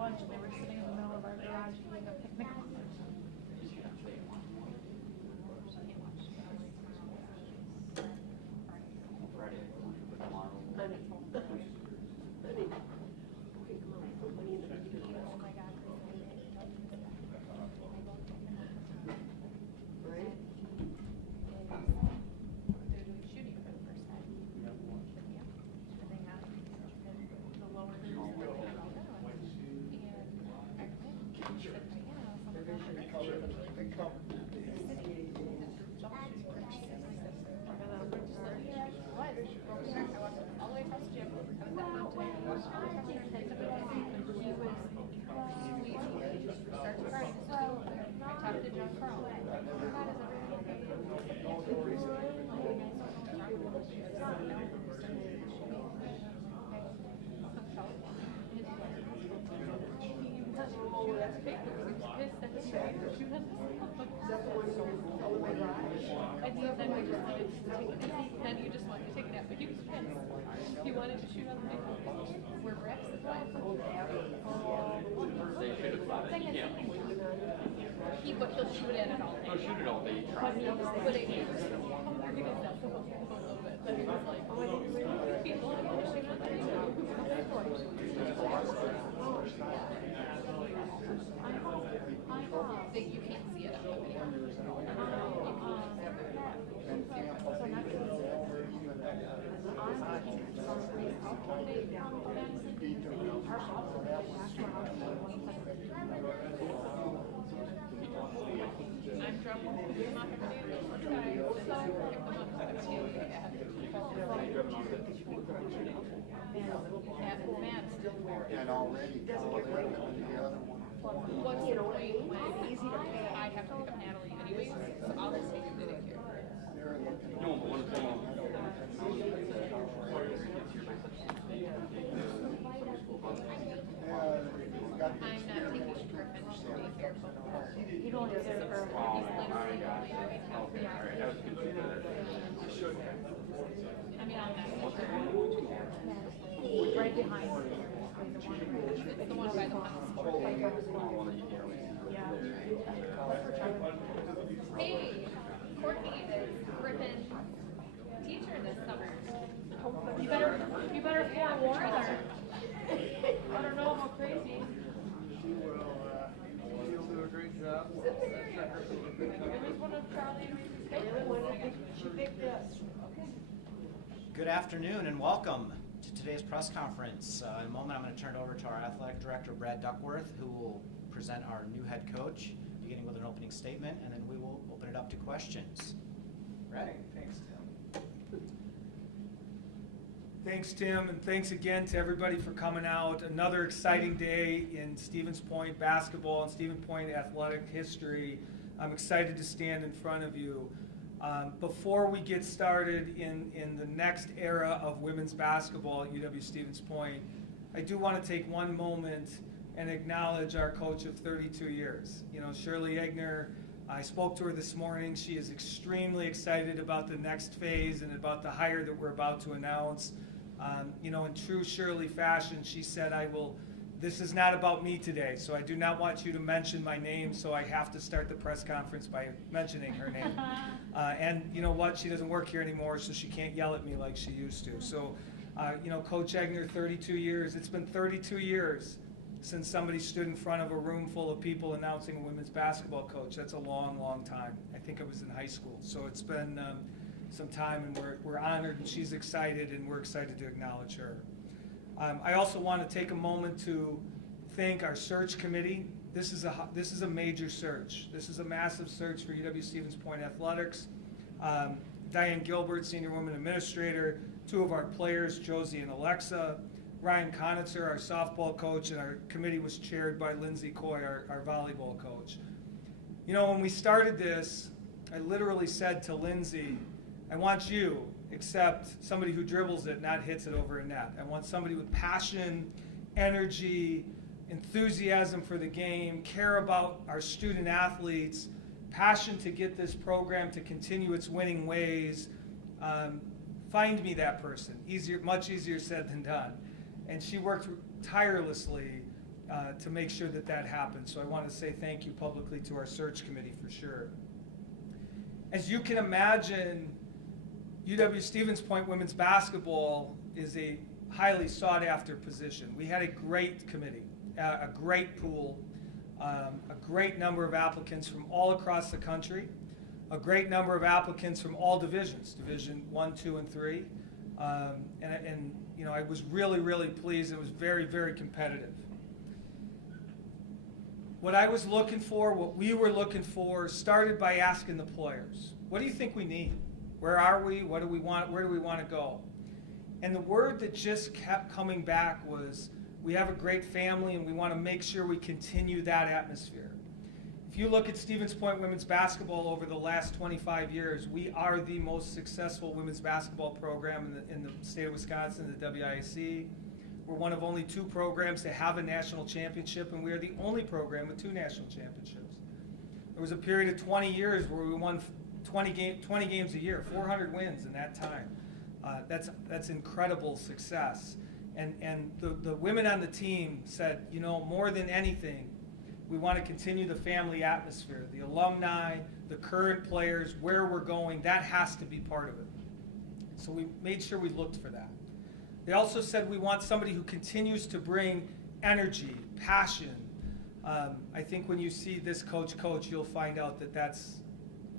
lunch and they were sitting in the middle of our garage doing a picnic. Then you just wanted to take a nap, but he was pissed. He wanted to shoot on the big where Rex is going. They should have thought it. Yeah. But he'll shoot at it all day. He'll shoot it all day. But it was a little bit. But he was like, people want to shoot on the that you can't see it on the video. I'm drunk. I'm not going to do this. And already, the other one. What's the point when I have to pick up Natalie anyways, so I'll just take a minute here. No, but one thing. I'm not taking Griffin to daycare before. You don't deserve her. He's literally only doing half the hour. I mean, I'm not. Right behind her. It's the one by the house. Hey, Courtney is Griffin's teacher this summer. You better forewarn her. Let her know how crazy. She'll do a great job. It was one of Charlie and Reese's favorites. She picked this. Good afternoon and welcome to today's press conference. In a moment I'm going to turn it over to our athletic director, Brad Duckworth, who will present our new head coach, beginning with an opening statement, and then we will open it up to questions. Brad? Thanks, Tim. Thanks, Tim, and thanks again to everybody for coming out. Another exciting day in Stevens Point basketball and Stevens Point athletic history. I'm excited to stand in front of you. Before we get started in the next era of women's basketball at UW Stevens Point, I do want to take one moment and acknowledge our coach of 32 years. You know, Shirley Egner, I spoke to her this morning. She is extremely excited about the next phase and about the hire that we're about to announce. You know, in true Shirley fashion, she said, this is not about me today, so I do not want you to mention my name, so I have to start the press conference by mentioning her name. And you know what? She doesn't work here anymore, so she can't yell at me like she used to. So, you know, Coach Egner, 32 years. It's been 32 years since somebody stood in front of a room full of people announcing a women's basketball coach. That's a long, long time. I think I was in high school. So it's been some time, and we're honored, and she's excited, and we're excited to acknowledge her. I also want to take a moment to thank our search committee. This is a major search. This is a massive search for UW Stevens Point Athletics. Diane Gilbert, Senior Women Administrator, two of our players, Josie and Alexa, Ryan Konitzer, our softball coach, and our committee was chaired by Lindsay Coy, our volleyball coach. You know, when we started this, I literally said to Lindsay, I want you, except somebody who dribbles it, not hits it over a net. I want somebody with passion, energy, enthusiasm for the game, care about our student athletes, passion to get this program to continue its winning ways. Find me that person. Much easier said than done. And she worked tirelessly to make sure that that happens. So I want to say thank you publicly to our search committee for sure. As you can imagine, UW-Stevens Point women's basketball is a highly sought after position. We had a great committee, a great pool, a great number of applicants from all across the country, a great number of applicants from all divisions, Division 1, 2, and 3. And you know, I was really, really pleased. It was very, very competitive. What I was looking for, what we were looking for, started by asking the players, what do you think we need? Where are we? What do we want? Where do we want to go? And the word that just kept coming back was, we have a great family and we want to make sure we continue that atmosphere. If you look at Stevens Point women's basketball over the last 25 years, we are the most successful women's basketball program in the state of Wisconsin, the WIAC. We're one of only 2 programs to have a national championship, and we are the only program with 2 national championships. There was a period of 20 years where we won 20 games a year, 400 wins in that time. That's incredible success. And the women on the team said, you know, more than anything, we want to continue the family atmosphere, the alumni, the current players, where we're going, that has to be part of it. So we made sure we looked for that. They also said we want somebody who continues to bring energy, passion. I think when you see this coach, you'll find out that that's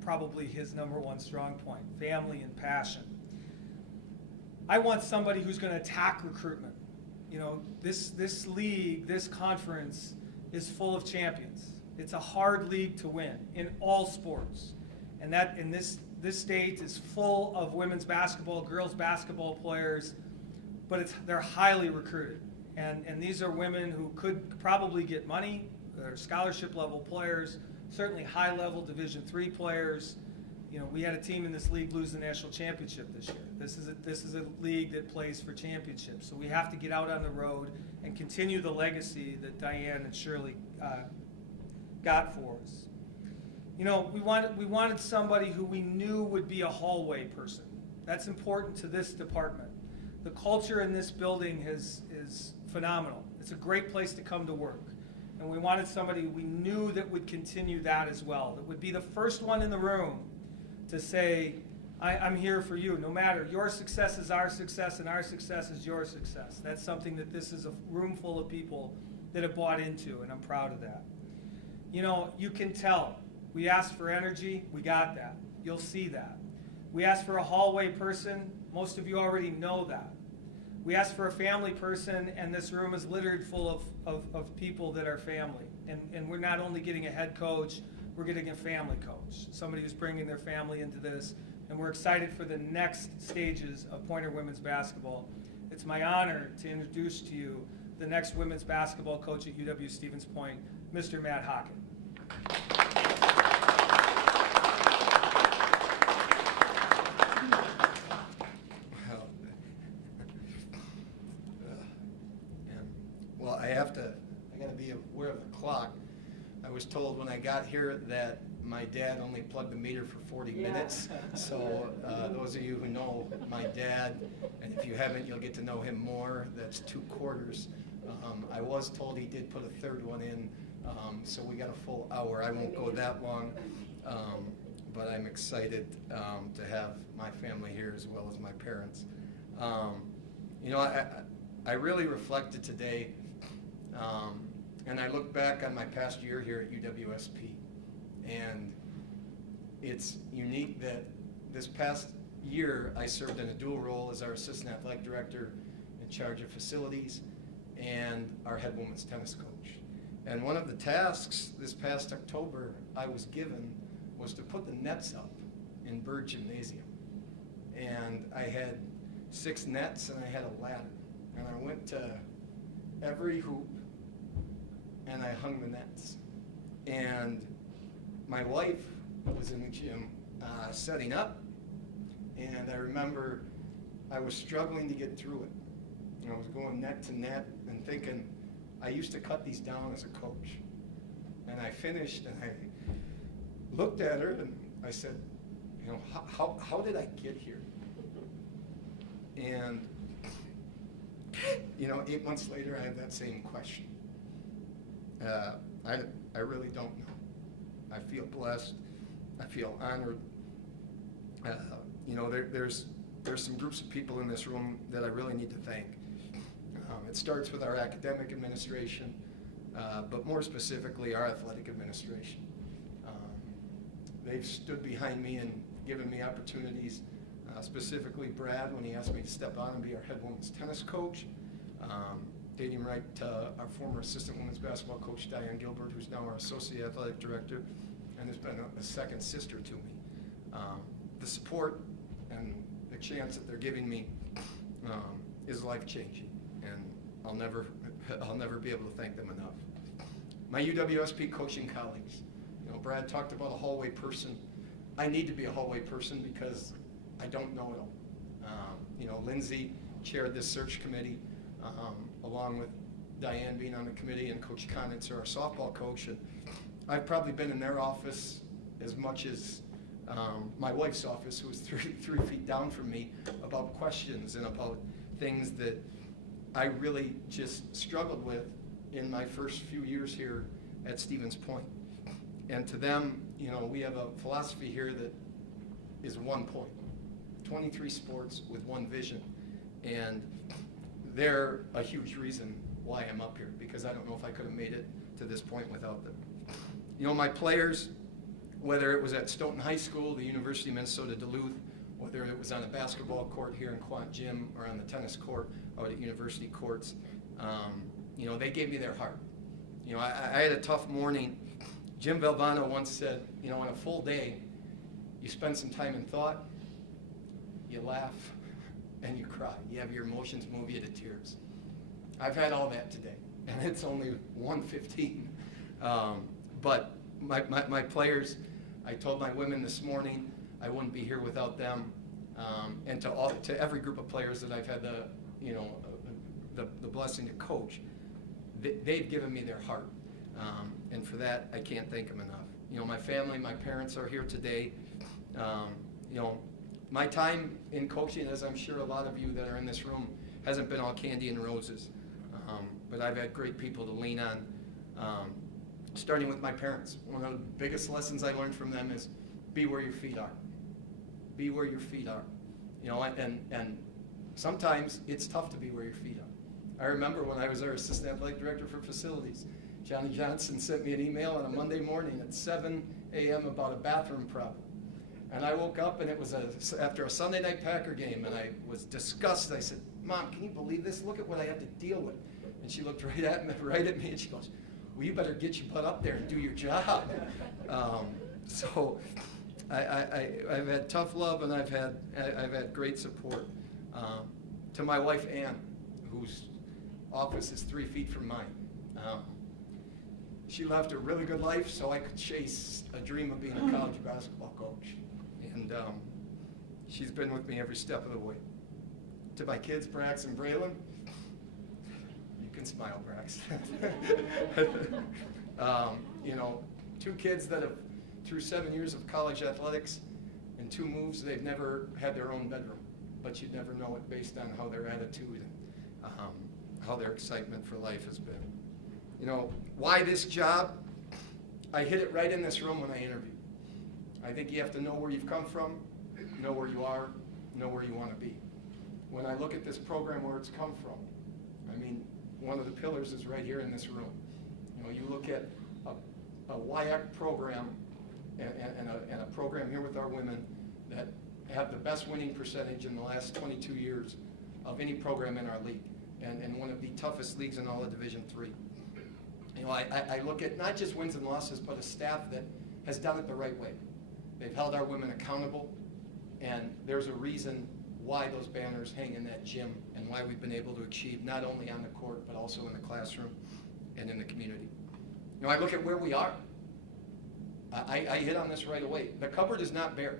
probably his #1 strong point, family and passion. I want somebody who's going to attack recruitment. You know, this league, this conference is full of champions. It's a hard league to win in all sports. And that in this state is full of women's basketball, girls basketball players, but they're highly recruited. And these are women who could probably get money. They're scholarship level players, certainly high level Division III players. You know, we had a team in this league lose the national championship this year. This is a league that plays for championships. So we have to get out on the road and continue the legacy that Diane and Shirley got for us. You know, we wanted somebody who we knew would be a hallway person. That's important to this department. The culture in this building is phenomenal. It's a great place to come to work. And we wanted somebody we knew that would continue that as well, that would be the first one in the room to say, I'm here for you, no matter. Your success is our success, and our success is your success. That's something that this is a room full of people that have bought into, and I'm proud of that. You know, you can tell. We asked for energy, we got that. You'll see that. We asked for a hallway person, most of you already know that. We asked for a family person, and this room is littered full of people that are family. And we're not only getting a head coach, we're getting a family coach, somebody who's bringing their family into this, and we're excited for the next stages of Pointer women's basketball. It's my honor to introduce to you the next women's basketball coach at UW-Stevens Point, Mr. Matt Hockett. Well, I got to be aware of the clock. I was told when I got here that my dad only plugged the meter for 40 minutes. So those of you who know my dad, and if you haven't, you'll get to know him more. That's 2 quarters. I was told he did put a 3rd one in, so we got a full hour. I won't go that long, but I'm excited to have my family here as well as my parents. You know, I really reflected today, and I look back on my past year here at UWSP, and it's unique that this past year I served in a dual role as our assistant athletic director in charge of facilities and our head women's tennis coach. And one of the tasks this past October I was given was to put the nets up in Bird Gymnasium. And I had 6 nets and I had a ladder. And I went to every hoop and I hung the nets. And my wife was in the gym setting up, and I remember I was struggling to get through it. And I was going net to net and thinking, I used to cut these down as a coach. And I finished and I looked at her and I said, you know, how did I get here? And you know, 8 months later, I have that same question. I really don't know. I feel blessed. I feel honored. There's some groups of people in this room that I really need to thank. It starts with our academic administration, but more specifically our athletic administration. They've stood behind me and given me opportunities, specifically Brad when he asked me to step on and be our head women's tennis coach, dating right to our former assistant women's basketball coach, Diane Gilbert, who's now our associate athletic director, and has been a second sister to me. The support and the chance that they're giving me is life-changing, and I'll never be able to thank them enough. My UWSP coaching colleagues. Brad talked about a hallway person. I need to be a hallway person because I don't know it all. Lindsay chaired this search committee, along with Diane being on the committee and Coach Conitzer, our softball coach. And I've probably been in their office as much as my wife's office, who was three feet down from me, about questions and about things that I really just struggled with in my first few years here at Stevens Point. And to them, we have a philosophy here that is 1 point, 23 sports with one vision. And they're a huge reason why I'm up here, because I don't know if I could have made it to this point without them. My players, whether it was at Stoughton High School, the University of Minnesota Duluth, whether it was on a basketball court here in Quant Gym or on the tennis court out at University Courts, they gave me their heart. I had a tough morning. Jim Valvano once said, on a full day, you spend some time in thought, you laugh, and you cry. You have your emotions move you to tears. I've had all that today, and it's only 1:15. But my players, I told my women this morning I wouldn't be here without them, and to every group of players that I've had the blessing to coach, they've given me their heart. And for that, I can't thank them enough. My family, my parents are here today. My time in coaching, as I'm sure a lot of you that are in this room, hasn't been all candy and roses. But I've had great people to lean on, starting with my parents. One of the biggest lessons I learned from them is be where your feet are. Be where your feet are. And sometimes it's tough to be where your feet are. I remember when I was our assistant athletic director for facilities, Johnny Johnson sent me an email on a Monday morning at 7 a.m. about a bathroom problem. And I woke up and it was after a Sunday night Packer game, and I was disgusted. I said, Mom, can you believe this? Look at what I have to deal with. And she looked right at me and she goes, well, you better get your butt up there and do your job. So I've had tough love, and I've had great support. To my wife, Ann, whose office is 3 feet from mine. She left a really good life so I could chase a dream of being a college basketball coach. And she's been with me every step of the way. To my kids, Brax and Braylon, you can smile, Brax. 2 kids that have, through 7 years of college athletics and 2 moves, they've never had their own bedroom. But you'd never know it based on how their attitude and how their excitement for life has been. Why this job? I hit it right in this room when I interviewed. I think you have to know where you've come from, know where you are, know where you want to be. When I look at this program, where it's come from, one of the pillars is right here in this room. You look at a WIAC program and a program here with our women that have the best winning percentage in the last 22 years of any program in our league, and one of the toughest leagues in all of Division III. I look at not just wins and losses, but a staff that has done it the right way. They've held our women accountable, and there's a reason why those banners hang in that gym and why we've been able to achieve not only on the court, but also in the classroom and in the community. I look at where we are. I hit on this right away. The cupboard is not bare.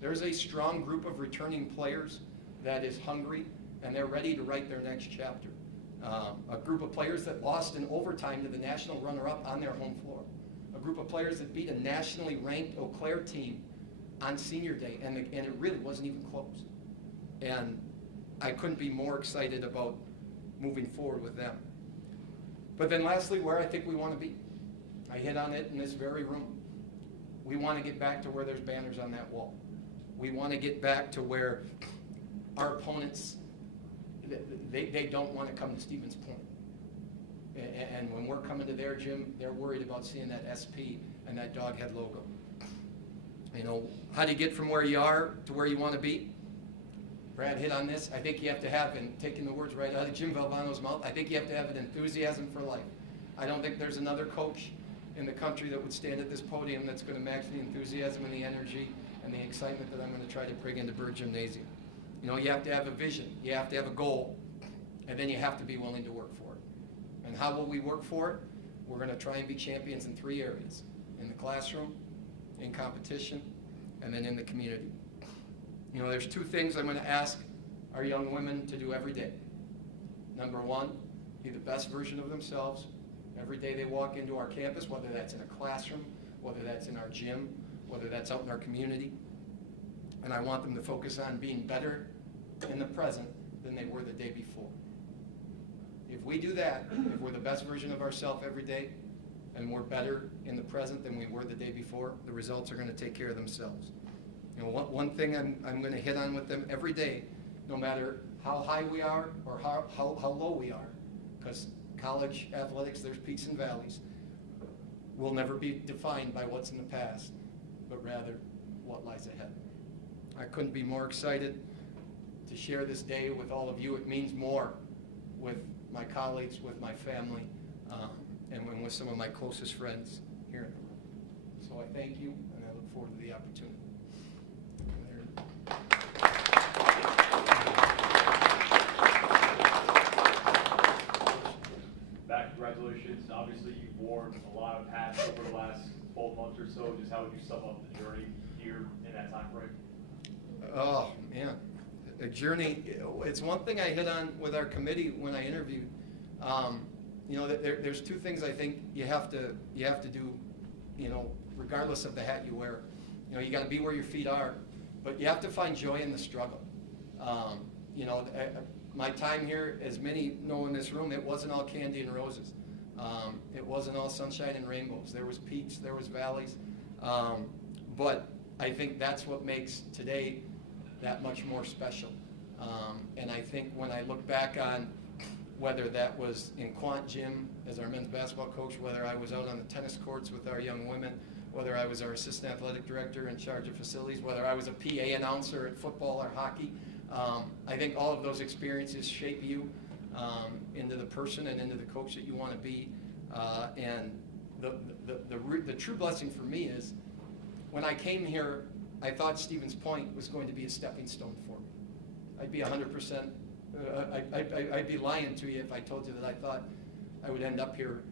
There's a strong group of returning players that is hungry, and they're ready to write their next chapter. A group of players that lost in overtime to the national runner-up on their home floor. A group of players that beat a nationally ranked Eau Claire team on senior day, and it really wasn't even close. And I couldn't be more excited about moving forward with them. But then lastly, where I think we want to be. I hit on it in this very room. We want to get back to where there's banners on that wall. We want to get back to where our opponents, they don't want to come to Stevens Point. And when we're coming to their gym, they're worried about seeing that SP and that dog head logo. You know, how do you get from where you are to where you want to be? Brad hit on this. I think you have to have, and taking the words right out of Jim Valvano's mouth, I think you have to have an enthusiasm for life. I don't think there's another coach in the country that would stand at this podium that's going to match the enthusiasm and the energy and the excitement that I'm going to try to bring into Bird Gymnasium. You know, you have to have a vision, you have to have a goal, and then you have to be willing to work for it. And how will we work for it? We're going to try and be champions in 3 areas: in the classroom, in competition, and then in the community. You know, there's 2 things I'm going to ask our young women to do every day. Number 1, be the best version of themselves every day they walk into our campus, whether that's in a classroom, whether that's in our gym, whether that's out in our community. And I want them to focus on being better in the present than they were the day before. If we do that, if we're the best version of ourselves every day, and we're better in the present than we were the day before, the results are going to take care of themselves. You know, one thing I'm going to hit on with them every day, no matter how high we are or how low we are, because college athletics, there's peaks and valleys, will never be defined by what's in the past, but rather what lies ahead. I couldn't be more excited to share this day with all of you. It means more with my colleagues, with my family, and with some of my closest friends here in the room. So I thank you, and I look forward to the opportunity. Back, congratulations. Obviously, you've worn a lot of hats over the last 12 months or so. Just how would you sum up the journey here in that time frame? Oh, man. A journey, it's one thing I hit on with our committee when I interviewed. You know, there's 2 things I think you have to do, you know, regardless of the hat you wear. You know, you got to be where your feet are, but you have to find joy in the struggle. You know, my time here, as many know in this room, it wasn't all candy and roses. It wasn't all sunshine and rainbows. There was peaks, there was valleys. But I think that's what makes today that much more special. And I think when I look back on whether that was in Quant Gym as our men's basketball coach, whether I was out on the tennis courts with our young women, whether I was our assistant athletic director in charge of facilities, whether I was a PA announcer at football or hockey, I think all of those experiences shape you into the person and into the coach that you want to be. And the true blessing for me is when I came here, I thought Stevens Point was going to be a stepping stone for me. I'd be 100%, I'd be lying to you if I told you that I thought I would end up here,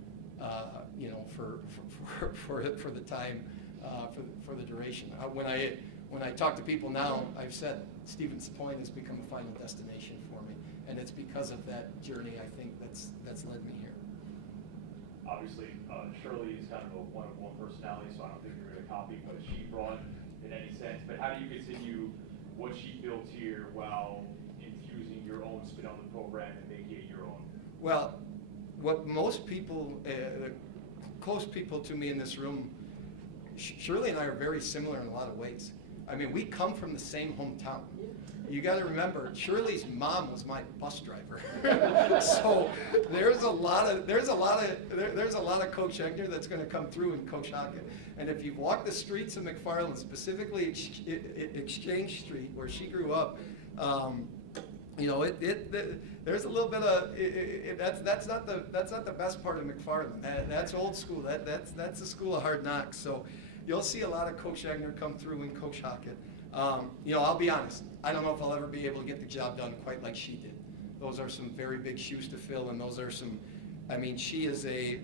you know, for the time, for the duration. When I talk to people now, I've said Stevens Point has become a final destination for me, and it's because of that journey, I think, that's led me here. Obviously, Shirley is kind of a one-of-one personality, so I don't think you're going to copy what she brought in any sense. But how do you continue what she built here while infusing your own spin on the program and making it your own? Well, what most people, the close people to me in this room, Shirley and I are very similar in a lot of ways. I mean, we come from the same hometown. You got to remember, Shirley's mom was my bus driver. So there's a lot of Coach Egner that's going to come through in Coach Hockett. And if you've walked the streets of McFarland, specifically Exchange Street, where she grew up, you know, there's a little bit of that's not the best part of McFarland. That's old school. That's the school of hard knocks. So you'll see a lot of Coach Egner come through in Coach Hockett. You know, I'll be honest. I don't know if I'll ever be able to get the job done quite like she did. Those are some very big shoes to fill, and those are some. I mean, she is a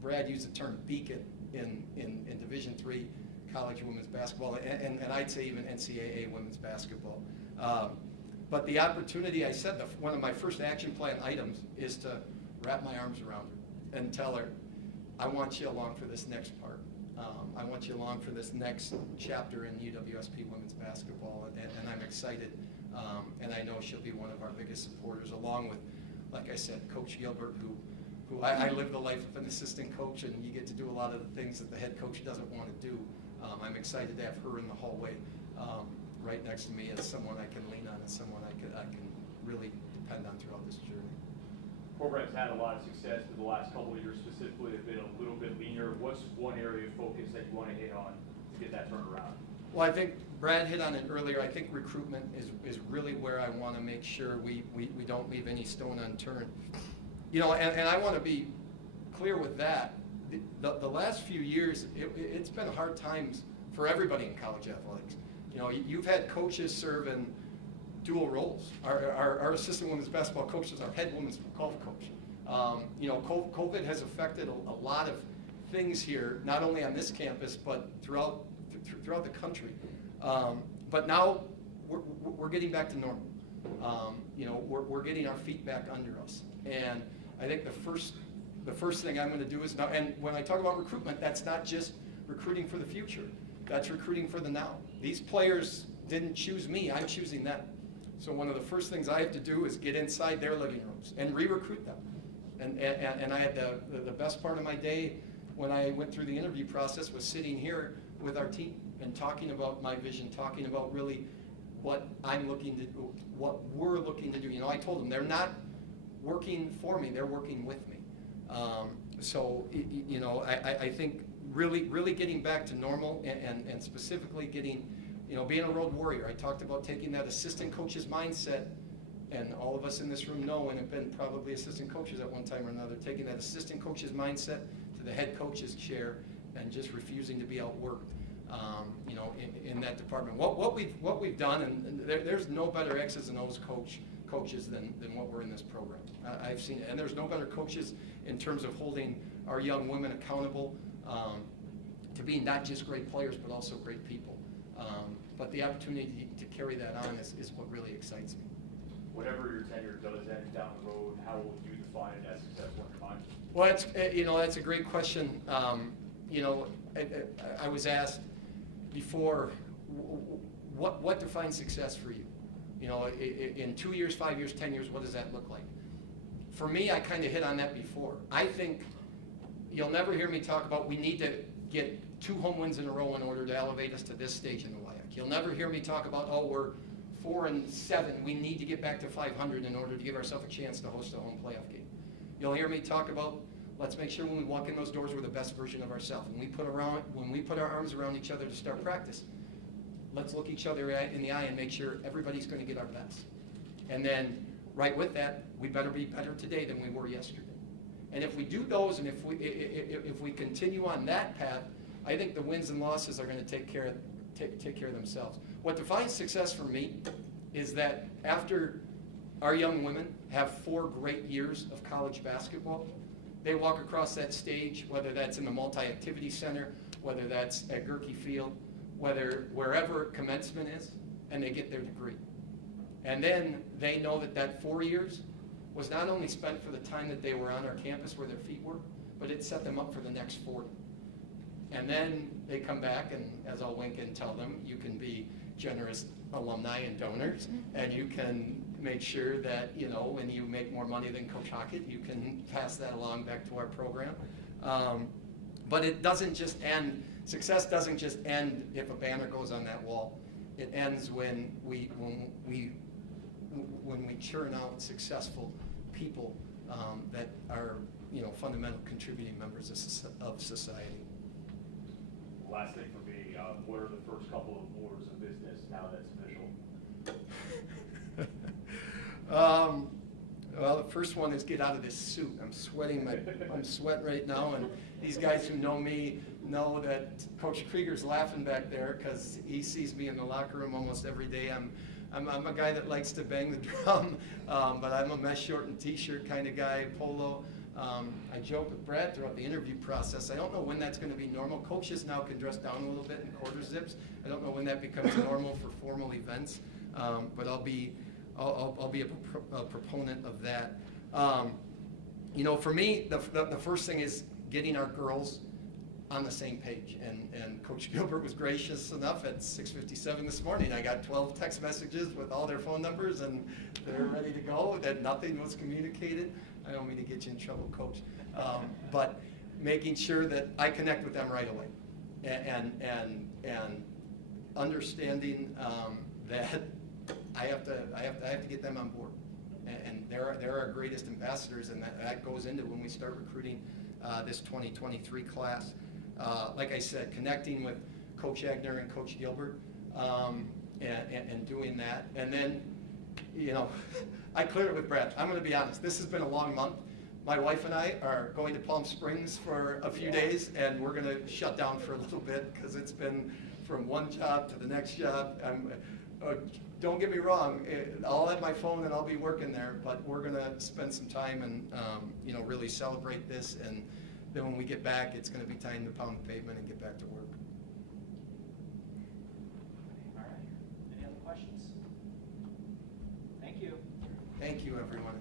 Brad used the term beacon in Division III college women's basketball, and I'd say even NCAA women's basketball. But the opportunity, I said, one of my first action plan items is to wrap my arms around her and tell her, I want you along for this next part. I want you along for this next chapter in UWSP women's basketball, and I'm excited, and I know she'll be one of our biggest supporters, along with like I said, Coach Gilbert, who I live the life of an assistant coach, and you get to do a lot of the things that the head coach doesn't want to do. I'm excited to have her in the hallway right next to me as someone I can lean on and someone I can really depend on throughout this journey. Program's had a lot of success in the last couple of years, specifically they've been a little bit leaner. What's one area of focus that you want to hit on to get that turned around? Well, I think Brad hit on it earlier. I think recruitment is really where I want to make sure we don't leave any stone unturned. You know, and I want to be clear with that. The last few years, it's been hard times for everybody in college athletics. You know, you've had coaches serve in dual roles. Our assistant women's basketball coach is our head women's golf coach. You know, COVID has affected a lot of things here, not only on this campus, but throughout the country. But now we're getting back to normal. You know, we're getting our feet back under us. And I think the first thing I'm going to do is now, and when I talk about recruitment, that's not just recruiting for the future. That's recruiting for the now. These players didn't choose me, I'm choosing them. So one of the first things I have to do is get inside their living rooms and re-recruit them. And I had the best part of my day when I went through the interview process was sitting here with our team and talking about my vision, talking about really what I'm looking to do, what we're looking to do. You know, I told them they're not working for me, they're working with me. So, you know, I think really getting back to normal and specifically getting, you know, being a road warrior. I talked about taking that assistant coach's mindset, and all of us in this room know and have been probably assistant coaches at one time or another, taking that assistant coach's mindset to the head coach's chair and just refusing to be outworked, you know, in that department. What we've done, and there's no better X's and O's coaches than what we're in this program. I've seen it, and there's no better coaches in terms of holding our young women accountable to being not just great players but also great people. But the opportunity to carry that on is what really excites me. Whatever your tenure does end down the road, how will you define it as successful in your mind? Well, it's, you know, that's a great question. You know, I was asked before, what defines success for you? You know, in 2 years, 5 years, 10 years, what does that look like? For me, I kind of hit on that before. I think you'll never hear me talk about we need to get 2 home wins in a row in order to elevate us to this stage in the WIAC. You'll never hear me talk about, oh, we're 4-7, we need to get back to 500 in order to give ourselves a chance to host a home playoff game. You'll hear me talk about, let's make sure when we walk in those doors we're the best version of ourselves. When we put our arms around each other to start practice, let's look each other in the eye and make sure everybody's going to get our best. And then, right with that, we better be better today than we were yesterday. And if we do those, and if we continue on that path, I think the wins and losses are going to take care of themselves. What defines success for me is that after our young women have 4 great years of college basketball, they walk across that stage, whether that's in the multi-activity center, whether that's at Gerke Field, wherever commencement is, and they get their degree. And then they know that 4 years was not only spent for the time that they were on our campus where their feet were, but it set them up for the next 40. And then they come back, and as I'll wink and tell them, you can be generous alumni and donors, and you can make sure that, you know, when you make more money than Coach Hockett, you can pass that along back to our program. But it doesn't just end, success doesn't just end if a banner goes on that wall. It ends when we churn out successful people that are, you know, fundamental contributing members of society. Last thing for me, what are the first couple of orders of business now that's official? Well, the first one is get out of this suit. I'm sweating right now, and these guys who know me know that Coach Krieger's laughing back there because he sees me in the locker room almost every day. I'm a guy that likes to bang the drum, but I'm a mesh short and t-shirt kind of guy, polo. I joke with Brad throughout the interview process. I don't know when that's going to be normal. Coaches now can dress down a little bit in quarter zips. I don't know when that becomes normal for formal events, but I'll be a proponent of that. You know, for me, the first thing is getting our girls on the same page. And Coach Gilbert was gracious enough at 6:57 this morning. I got 12 text messages with all their phone numbers, and they're ready to go, that nothing was communicated. I don't mean to get you in trouble, Coach. But making sure that I connect with them right away. And understanding that I have to get them on board. And they're our greatest ambassadors, and that goes into when we start recruiting this 2023 class. Like I said, connecting with Coach Egner and Coach Gilbert, and doing that. And then, you know, I cleared it with Brad. I'm going to be honest. This has been a long month. My wife and I are going to Palm Springs for a few days, and we're going to shut down for a little bit because it's been from one job to the next job. Don't get me wrong, I'll have my phone and I'll be working there, but we're going to spend some time and you know, really celebrate this. And then when we get back, it's going to be time to pound the pavement and get back to work. All right. Any other questions? Thank you. Thank you, everyone.